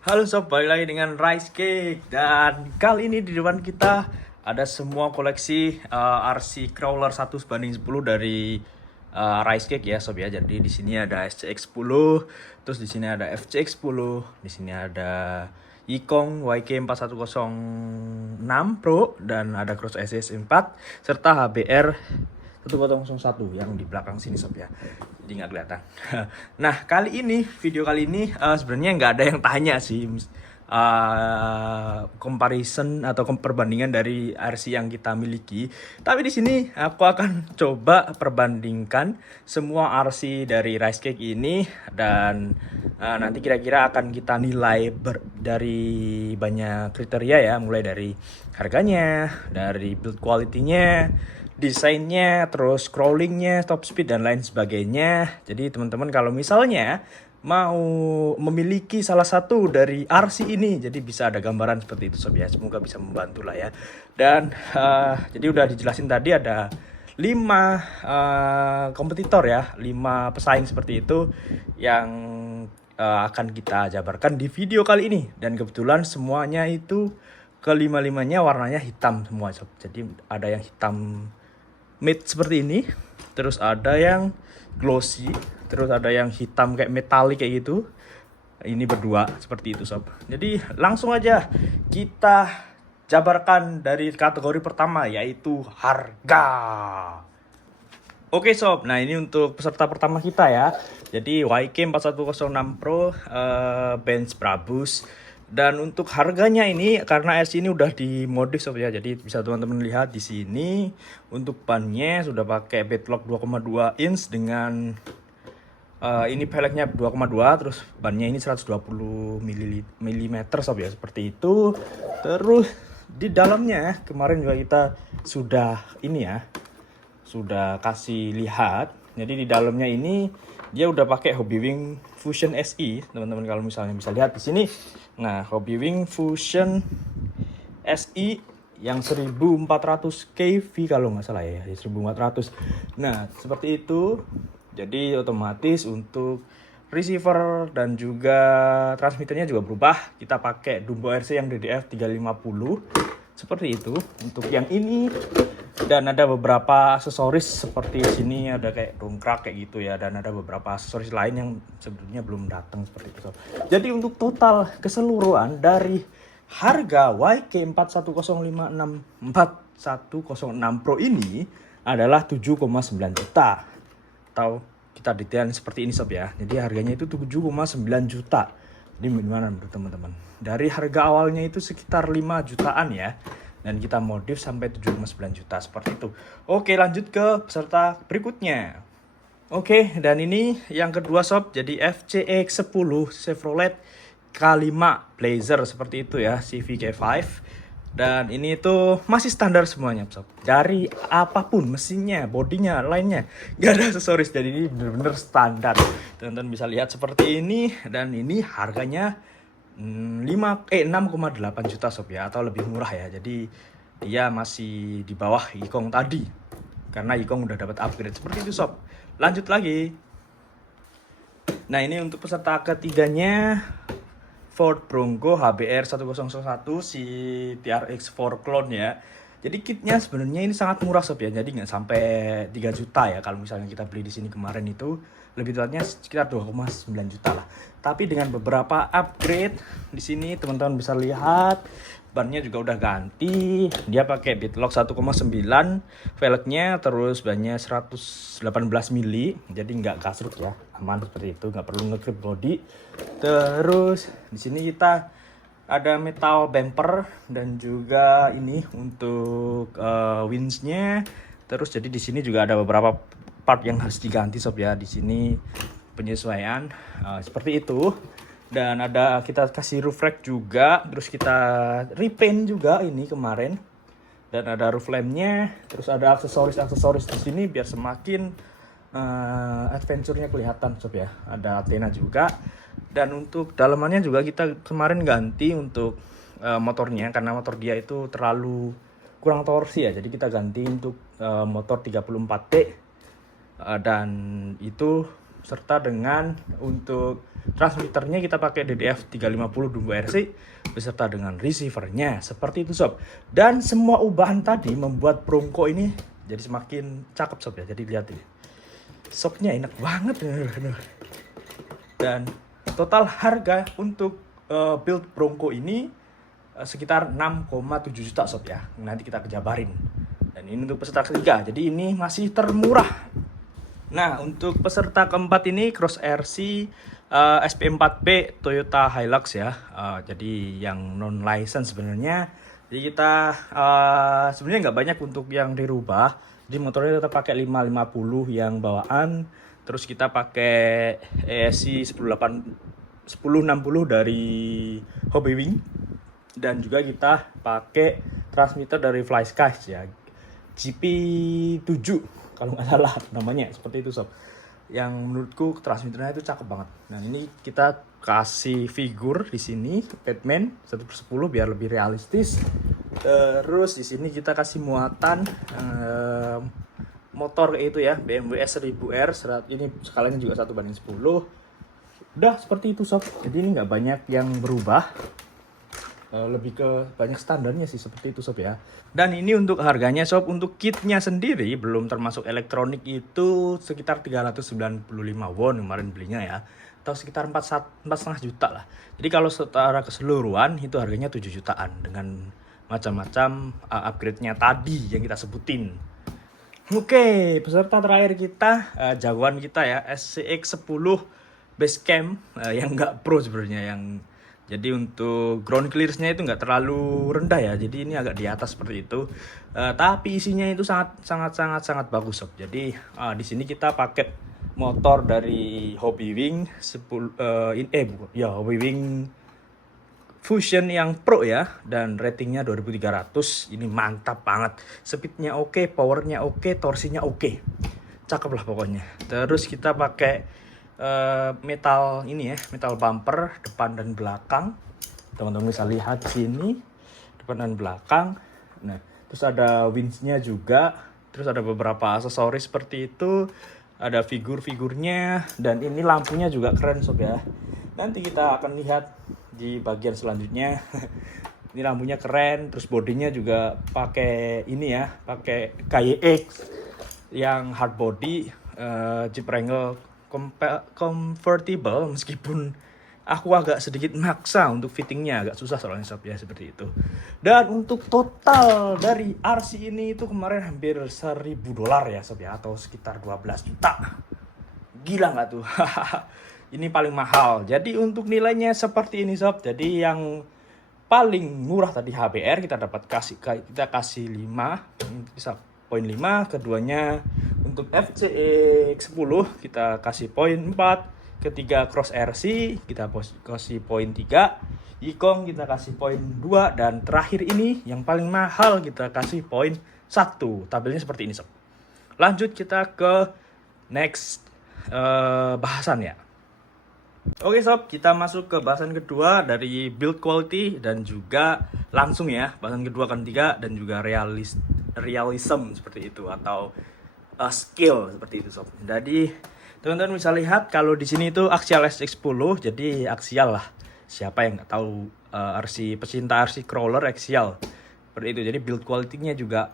Halo sob, balik lagi dengan Rice Cake. Dan kali ini di depan kita ada semua koleksi RC Crawler 1:10 dari Rice Cake ya sob ya. Jadi di sini ada SCX 10, terus di sini ada FCX 10, di sini ada Yikong YK 4106 Pro dan ada Cross SS 4 serta HBR 1001 yang di belakang sini sob ya, jadi nggak kelihatan. Nah video kali ini sebenarnya nggak ada yang tanya sih, comparison atau perbandingan dari RC yang kita miliki. Tapi di sini aku akan coba perbandingkan semua RC dari Rice Cake ini dan nanti kira-kira akan kita nilai dari banyak kriteria ya, mulai dari harganya, dari build quality-nya, desainnya, terus scrollingnya, top speed dan lain sebagainya. Jadi teman-teman kalau misalnya mau memiliki salah satu dari RC ini, jadi bisa ada gambaran seperti itu sob ya. Semoga bisa membantu lah ya. Dan jadi udah dijelasin tadi ada 5 kompetitor ya, 5 pesaing seperti itu yang akan kita jabarkan di video kali ini. Dan kebetulan semuanya itu kelima-limanya warnanya hitam semua sob. Jadi ada yang hitam matte seperti ini, terus ada yang glossy, terus ada yang hitam kayak metalik kayak gitu. Ini berdua seperti itu sob. Jadi langsung aja kita jabarkan dari kategori pertama, yaitu harga. Oke sob, nah ini untuk peserta pertama kita ya. Jadi YK 4106 Pro Benz Brabus. Dan untuk harganya ini, karena RC ini udah dimodif sob ya, jadi bisa teman-teman lihat di sini untuk bannya sudah pakai bedlock 2,2 inch dengan ini peleknya 2,2, terus bannya ini 120 mm sob ya, seperti itu. Terus di dalamnya kemarin juga kita sudah ini ya, sudah kasih lihat. Jadi di dalamnya ini dia udah pakai Hobbywing Fusion SI, teman-teman kalau misalnya bisa lihat di sini. Nah, Hobbywing Fusion SI yang 1400 kV kalau nggak salah ya, 1400. Nah, seperti itu. Jadi otomatis untuk receiver dan juga transmitternya juga berubah. Kita pakai Dumbo RC yang DDF 350. Seperti itu untuk yang ini. Dan ada beberapa aksesoris seperti sini, ada kayak dongkrak kayak gitu ya, dan ada beberapa aksesoris lain yang sebetulnya belum datang seperti itu. Jadi untuk total keseluruhan dari harga YK 4106 Pro ini adalah 7,9 juta. Atau kita detailin seperti ini sob ya. Jadi harganya itu 7,9 juta. Jadi gimana menurut teman-teman? Dari harga awalnya itu sekitar 5 jutaan ya, dan kita modif sampai 7,9 juta seperti itu. Oke, lanjut ke peserta berikutnya. Oke, dan ini yang kedua sob, jadi FCX 10 Chevrolet K5 Blazer seperti itu ya, CVK5. Dan ini tuh masih standar semuanya sob. Dari apapun, mesinnya, bodinya, lainnya, gak ada aksesoris. Jadi ini bener-bener standar. Teman-teman bisa lihat seperti ini, dan ini harganya 6,8 juta sob ya, atau lebih murah ya. Jadi dia masih di bawah Yikong tadi, karena Yikong udah dapat upgrade seperti itu sob. Lanjut lagi. Nah, ini untuk peserta ketiganya, Ford Bronco HBR 1001 si TRX4 clone ya. Jadi kitnya sebenarnya ini sangat murah sob ya. Jadi nggak sampai 3 juta ya kalau misalnya kita beli di sini kemarin itu. Lebih tepatnya sekitar 2,9 juta lah. Tapi dengan beberapa upgrade di sini teman-teman bisa lihat, bannya juga udah ganti. Dia pakai Bitlock 1,9, velgnya terus bannya 118 mili. Jadi nggak kasrut ya, aman seperti itu, nggak perlu ngegrip body. Terus di sini kita ada metal bumper dan juga ini untuk winch-nya. Terus jadi di sini juga ada beberapa part yang harus diganti sob ya. Di sini penyesuaian seperti itu. Dan ada kita kasih roof rack juga, terus kita repaint juga ini kemarin. Dan ada roof lampnya, terus ada aksesoris di sini biar semakin adventure-nya kelihatan sob ya. Ada antena juga. Dan untuk dalamannya juga kita kemarin ganti untuk motornya, karena motor dia itu terlalu kurang torsi ya. Jadi kita ganti untuk motor 34T. Dan itu serta dengan untuk transmitternya kita pakai DDF 350 Dumbo RC beserta dengan receivernya seperti itu sob. Dan semua ubahan tadi membuat Bronco ini jadi semakin cakep sob ya. Jadi lihat ini, sopnya enak banget. Dan total harga untuk build Bronco ini sekitar 6,7 juta sob ya. Nanti kita kejabarin. Dan ini untuk peserta ketiga, jadi ini masih termurah. Nah, untuk peserta keempat ini Cross RC SP4B Toyota Hilux ya. Jadi yang non license sebenarnya. Jadi kita sebenarnya nggak banyak untuk yang dirubah. Jadi motornya tetap pakai 550 yang bawaan. Terus kita pakai ESC 1060 dari Hobbywing. Dan juga kita pakai transmitter dari Fly Skies ya. GP7 kalau nggak salah namanya, seperti itu sob. Yang menurutku transmitternya itu cakep banget. Nah, ini kita kasih figur di sini Batman 1/10 biar lebih realistis. Terus di sini kita kasih muatan motor kayak itu ya, BMW S1000R. Ini skalanya juga 1/10. Udah seperti itu sob. Jadi ini nggak banyak yang berubah. Lebih ke banyak standarnya sih seperti itu sob ya. Dan ini untuk harganya sob, untuk kitnya sendiri belum termasuk elektronik itu sekitar 395 won kemarin belinya ya, atau sekitar 4,5 juta lah. Jadi kalau secara keseluruhan itu harganya 7 jutaan dengan macam-macam upgrade-nya tadi yang kita sebutin. Oke, peserta terakhir kita jagoan kita ya, SCX10 Basecamp yang nggak pro sebenarnya, yang jadi untuk ground clearance-nya itu nggak terlalu rendah ya. Jadi ini agak di atas seperti itu. Tapi isinya itu sangat bagus sob. Jadi di sini kita pakai motor dari Hobbywing Hobbywing Fusion yang Pro ya, dan ratingnya 2300. Ini mantap banget. Speednya oke, powernya oke, torsinya oke. Cakep lah pokoknya. Terus kita pakai metal ini ya, metal bumper depan dan belakang. Teman-teman bisa lihat sini depan dan belakang. Nah, terus ada winch-nya juga. Terus ada beberapa aksesoris seperti itu. Ada figur-figurnya, dan ini lampunya juga keren sob ya. Nanti kita akan lihat di bagian selanjutnya. Ini lampunya keren, terus bodinya juga pakai ini ya, pakai KYX yang hard body, Jeep Wrangler convertible, meskipun aku agak sedikit maksa untuk fittingnya, agak susah soalnya sob ya, seperti itu. Dan untuk total dari RC ini itu kemarin hampir $1.000 ya sob ya, atau sekitar 12 juta. Gila nggak tuh? Ini paling mahal. Jadi untuk nilainya seperti ini sob. Jadi yang paling murah tadi HBR kita kasih 5, bisa poin 5. Keduanya untuk FCX 10 kita kasih poin 4. Ketiga Cross RC kita kasih poin 3. Yikong kita kasih poin 2. Dan terakhir ini yang paling mahal kita kasih poin 1. Tabelnya seperti ini sob. Lanjut kita ke next bahasan ya. Oke sob, kita masuk ke bahasan kedua dari build quality dan juga langsung ya, bahasan kedua kan 3 dan juga realism seperti itu, atau skill seperti itu sob. Jadi teman-teman bisa lihat kalau di sini itu axial SX10, jadi axial lah. Siapa yang nggak tahu RC pecinta RC crawler axial seperti itu. Jadi build quality-nya juga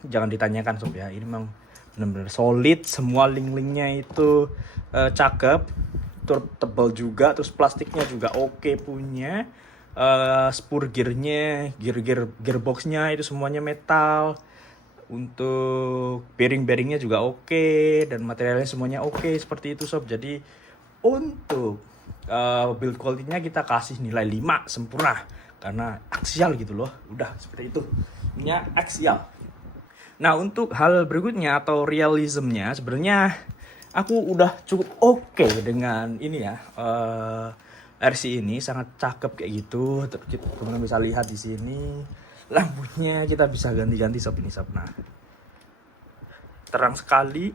jangan ditanyakan sob ya. Ini memang benar-benar solid, semua link-linknya itu cakep. Tebal juga, terus plastiknya juga oke punya. Spur gearnya, gearboxnya itu semuanya metal. Untuk bearing-bearingnya juga oke, dan materialnya semuanya oke seperti itu sob. Jadi untuk build quality-nya kita kasih nilai 5 sempurna, karena aksial gitu loh. Udah seperti itu, nya aksial. Nah, untuk hal berikutnya atau realismnya, sebenarnya aku udah cukup oke dengan ini ya, RC ini sangat cakep kayak gitu. Teman-teman bisa lihat di sini lampunya kita bisa ganti-ganti sob ini sob. Nah, terang sekali.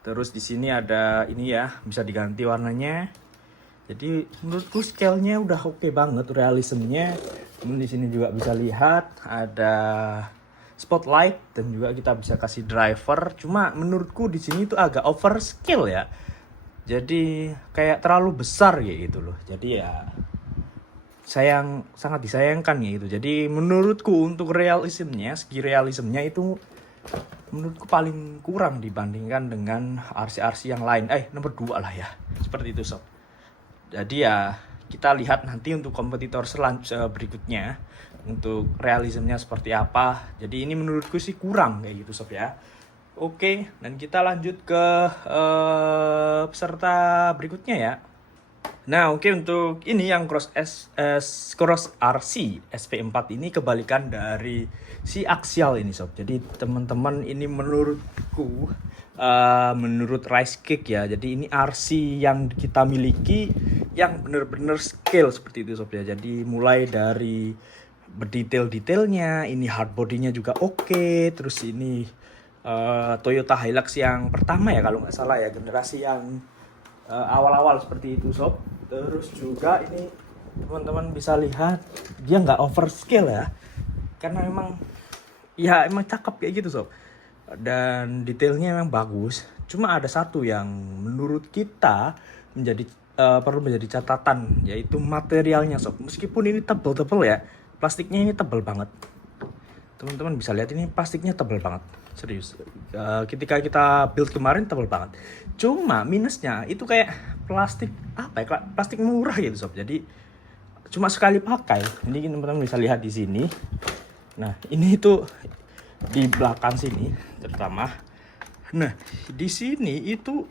Terus di sini ada ini ya, bisa diganti warnanya. Jadi menurutku scale-nya udah oke banget, realismenya. Kemudian di sini juga bisa lihat ada spotlight dan juga kita bisa kasih driver. Cuma menurutku di sini tuh agak overskill ya. Jadi kayak terlalu besar kayak gitu loh. Jadi ya sangat disayangkan ya gitu. Jadi menurutku untuk segi realismenya itu menurutku paling kurang dibandingkan dengan RC-RC yang lain. Nomor 2 lah ya. Seperti itu sob. Jadi ya kita lihat nanti untuk kompetitor berikutnya untuk realismenya seperti apa. Jadi ini menurutku sih kurang kayak gitu sob ya. Oke, dan kita lanjut ke peserta berikutnya ya. Nah, oke, untuk ini yang cross RC SP4 ini kebalikan dari si axial ini sob. Jadi teman-teman ini menurutku menurut Rice Cake ya. Jadi ini RC yang kita miliki yang benar-benar scale seperti itu sob ya. Jadi mulai dari detailnya, ini hardbody-nya juga oke. Terus ini Toyota Hilux yang pertama ya kalau nggak salah ya, generasi yang awal-awal seperti itu sob. Terus juga ini teman-teman bisa lihat dia nggak overscale ya, karena memang cakep kayak gitu sob, dan detailnya memang bagus. Cuma ada satu yang menurut kita perlu menjadi catatan, yaitu materialnya sob. Meskipun ini tebel-tebel ya, plastiknya ini tebel banget. Teman-teman bisa lihat ini plastiknya tebel banget, serius. Ketika kita build kemarin tebel banget. Cuma minusnya itu kayak plastik plastik murah gitu sob. Jadi cuma sekali pakai. Ini teman-teman bisa lihat di sini. Nah ini itu di belakang sini terutama. Nah di sini itu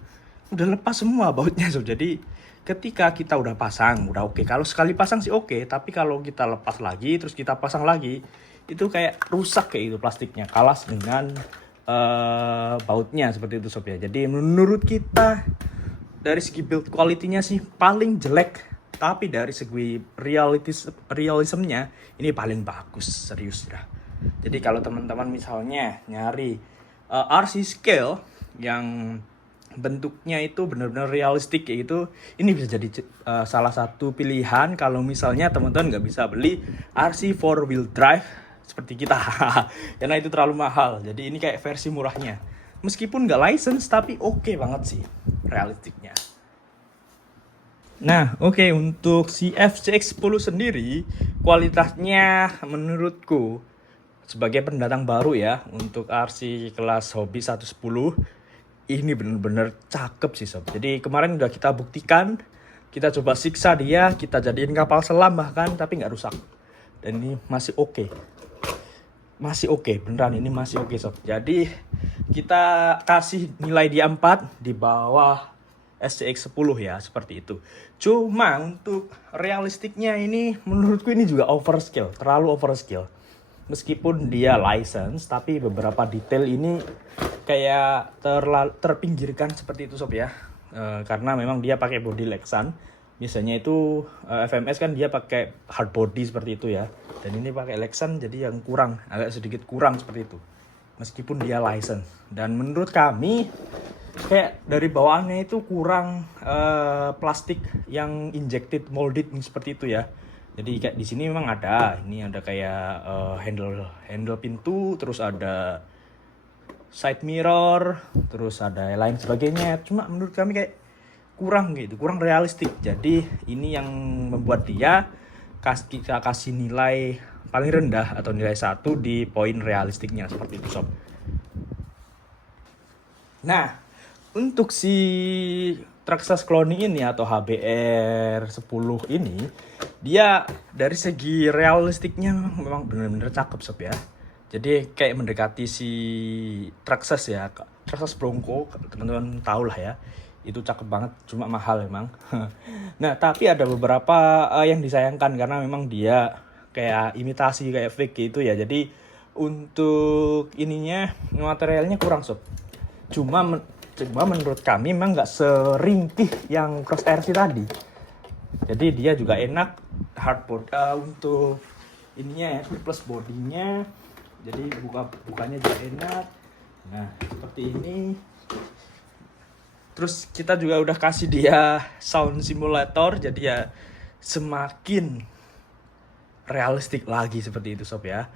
udah lepas semua bautnya sob. Jadi ketika kita udah pasang udah oke. Kalau sekali pasang sih oke, tapi kalau kita lepas lagi terus kita pasang lagi itu kayak rusak kayak itu plastiknya, kalas dengan bautnya seperti itu sob ya. Jadi menurut kita dari segi build quality-nya sih paling jelek, tapi dari segi realismnya ini paling bagus, serius dah. Jadi kalau teman-teman misalnya nyari RC scale yang bentuknya itu benar-benar realistik kayak gitu, ini bisa jadi salah satu pilihan kalau misalnya teman-teman nggak bisa beli RC 4-wheel drive seperti kita karena itu terlalu mahal. Jadi ini kayak versi murahnya, meskipun nggak license tapi oke banget sih realistiknya. Nah oke, untuk si FCX10 sendiri kualitasnya menurutku sebagai pendatang baru ya untuk RC kelas hobi 110 ini bener-bener cakep sih sob. Jadi kemarin udah kita buktikan, kita coba siksa dia, kita jadiin kapal selam bahkan, tapi nggak rusak. Dan ini masih oke. Masih oke, beneran ini masih oke sob. Jadi kita kasih nilai dia 4 di bawah SCX10 ya, seperti itu. Cuma untuk realistiknya ini menurutku ini juga overskill, terlalu overskill. Meskipun dia license, tapi beberapa detail ini kayak terpinggirkan seperti itu sob ya. Karena memang dia pakai body Lexan. Biasanya itu FMS kan dia pakai hard body seperti itu ya. Dan ini pakai Lexan, jadi yang agak sedikit kurang seperti itu. Meskipun dia license. Dan menurut kami kayak dari bawaannya itu kurang plastik yang injected molded seperti itu ya. Jadi kayak di sini memang ini ada kayak handle pintu, terus ada side mirror, terus ada lain sebagainya. Cuma menurut kami kayak kurang realistik. Jadi ini yang membuat kita kasih nilai paling rendah atau nilai 1 di poin realistiknya seperti itu sob. Nah untuk si Traxxas Clowning ini atau HBR 10 ini, dia dari segi realistiknya memang benar-benar cakep sob ya. Jadi kayak mendekati si Traxxas ya, Traxxas Bronco, teman-teman tahu lah ya. Itu cakep banget, cuma mahal memang. Nah tapi ada beberapa yang disayangkan karena memang dia kayak imitasi, kayak fake gitu ya. Jadi untuk ininya materialnya kurang sob. Cuma menurut kami memang nggak seringkih yang Cross RC tadi. Jadi dia juga enak, hardboard untuk ininya ya, plus bodinya. Jadi bukanya juga enak. Nah seperti ini. Terus kita juga udah kasih dia sound simulator, jadi ya semakin realistik lagi seperti itu sob ya.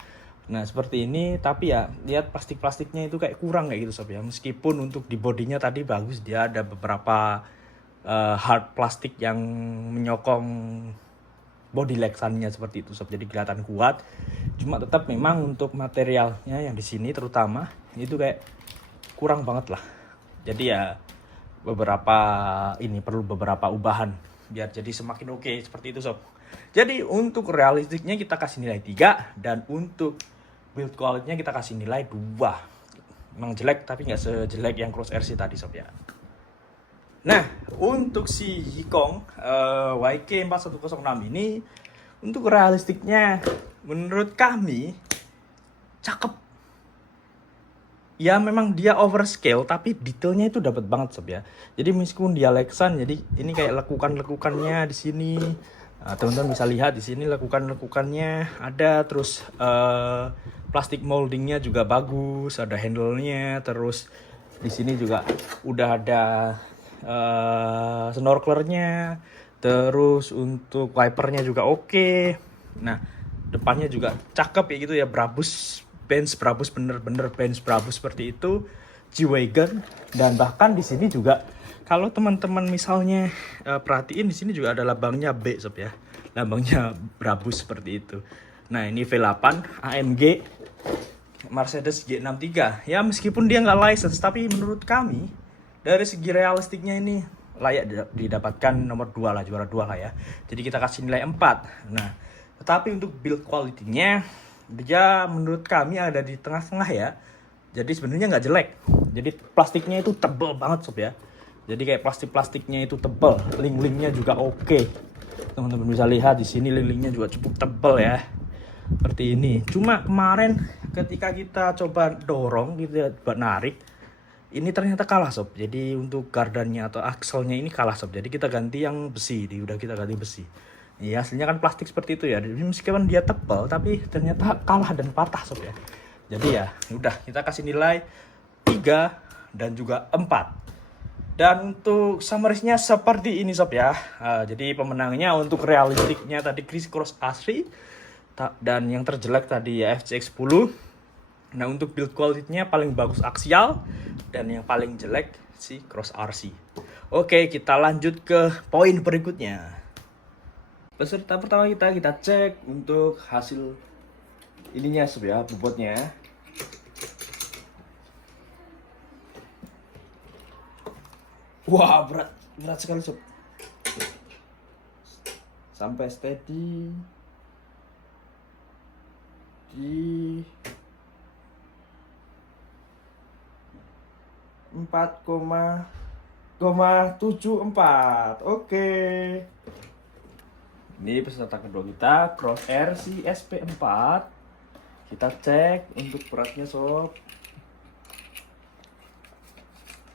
Nah seperti ini, tapi ya lihat plastiknya itu kayak kurang kayak gitu sob ya. Meskipun untuk di bodinya tadi bagus, dia ada beberapa hard plastik yang menyokong body Lexannya seperti itu sob. Jadi kelihatan kuat. Cuma tetap memang untuk materialnya yang di sini terutama itu kayak kurang banget lah. Jadi ya beberapa ini perlu beberapa ubahan biar jadi semakin oke seperti itu sob. Jadi untuk realistiknya kita kasih nilai 3 dan untuk build quality-nya kita kasih nilai 2. Memang jelek tapi nggak sejelek yang Cross RC tadi sob ya. Nah, untuk si Yikong YK4106 ini untuk realistiknya menurut kami cakep. Ya memang dia overscale tapi detailnya itu dapat banget sob ya. Jadi meskipun dia Lexan, jadi ini kayak lekukan-lekukannya di sini. Nah, teman-teman bisa lihat di sini lekukan-lekukannya ada, terus plastik moldingnya juga bagus, ada handle-nya, terus di sini juga udah ada snorkelernya, terus untuk wipernya juga oke. Nah depannya juga cakep ya gitu ya, Brabus bener-bener Benz Brabus seperti itu, G-Wagon. Dan bahkan di sini juga kalau teman-teman misalnya perhatiin di sini juga ada lambangnya B sob ya, lambangnya Brabus seperti itu. Nah ini V8 AMG Mercedes G63 ya, meskipun dia nggak license tapi menurut kami dari segi realistiknya ini layak didapatkan nomor 2 lah, juara 2 lah ya. Jadi kita kasih nilai 4. Nah, tetapi untuk build quality-nya dia menurut kami ada di tengah-tengah ya. Jadi sebenarnya nggak jelek. Jadi plastiknya itu tebal banget sob ya. Jadi kayak plastiknya itu tebal, link-linknya juga oke. Teman-teman bisa lihat di sini link-linknya juga cukup tebal ya. Seperti ini. Cuma kemarin ketika kita coba dorong gitu ya, buat narik, ini ternyata kalah sob. Jadi untuk gardannya atau akselnya ini kalah sob. Jadi kita ganti yang besi, udah kita ganti besi. Ya aslinya kan plastik seperti itu ya. Jadi meskipun dia tebal tapi ternyata kalah dan patah sob ya. Jadi ya udah kita kasih nilai 3 dan juga 4. Dan untuk summaries-nya seperti ini sob ya. Jadi pemenangnya untuk realistiknya tadi Chris Cross Asri, dan yang terjelek tadi ya FCX10. Nah untuk build quality-nya paling bagus aksial dan yang paling jelek si Cross RC. Oke, kita lanjut ke poin berikutnya. Peserta pertama kita cek untuk hasil ininya sob ya, bobotnya. Wah, berat sekali sob. Sampai steady di 4,74. Oke. Ini peserta kedua kita Cross RC SP4. Kita cek untuk beratnya sob.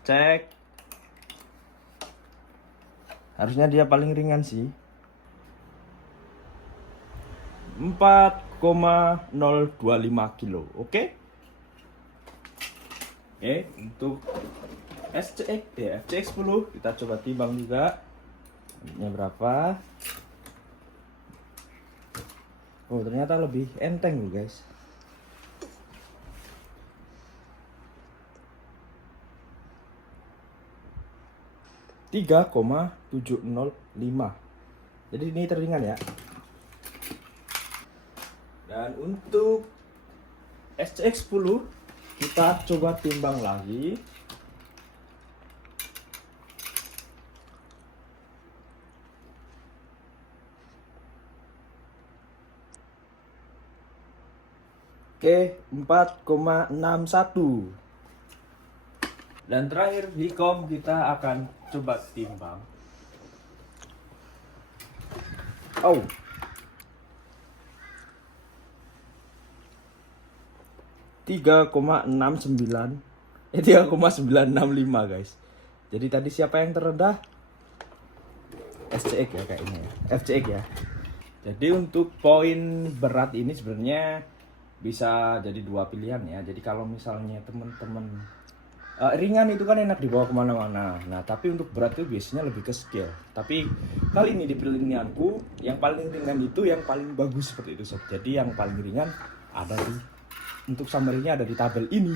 Cek. Harusnya dia paling ringan sih. 4,025 kilo. Oke. Oke, untuk FCX10 kita coba timbang juga. Ini berapa? Oh, ternyata lebih enteng loh, guys. (3,705). Jadi ini teringan ya. Dan untuk SCX10 kita coba timbang lagi. Oke, 4,61. Dan terakhir di kita akan coba timbang. Oh. 3,965 guys. Jadi tadi siapa yang terendah? SCX ya kayaknya ya. FCX ya. Jadi untuk poin berat ini sebenarnya bisa jadi dua pilihan ya. Jadi kalau misalnya teman-teman ringan itu kan enak dibawa kemana-mana. Nah tapi untuk berat itu biasanya lebih ke skill. Tapi kali ini di pilihanku yang paling ringan itu yang paling bagus seperti itu sob. Jadi yang paling ringan ada di, untuk summary-nya ada di tabel ini.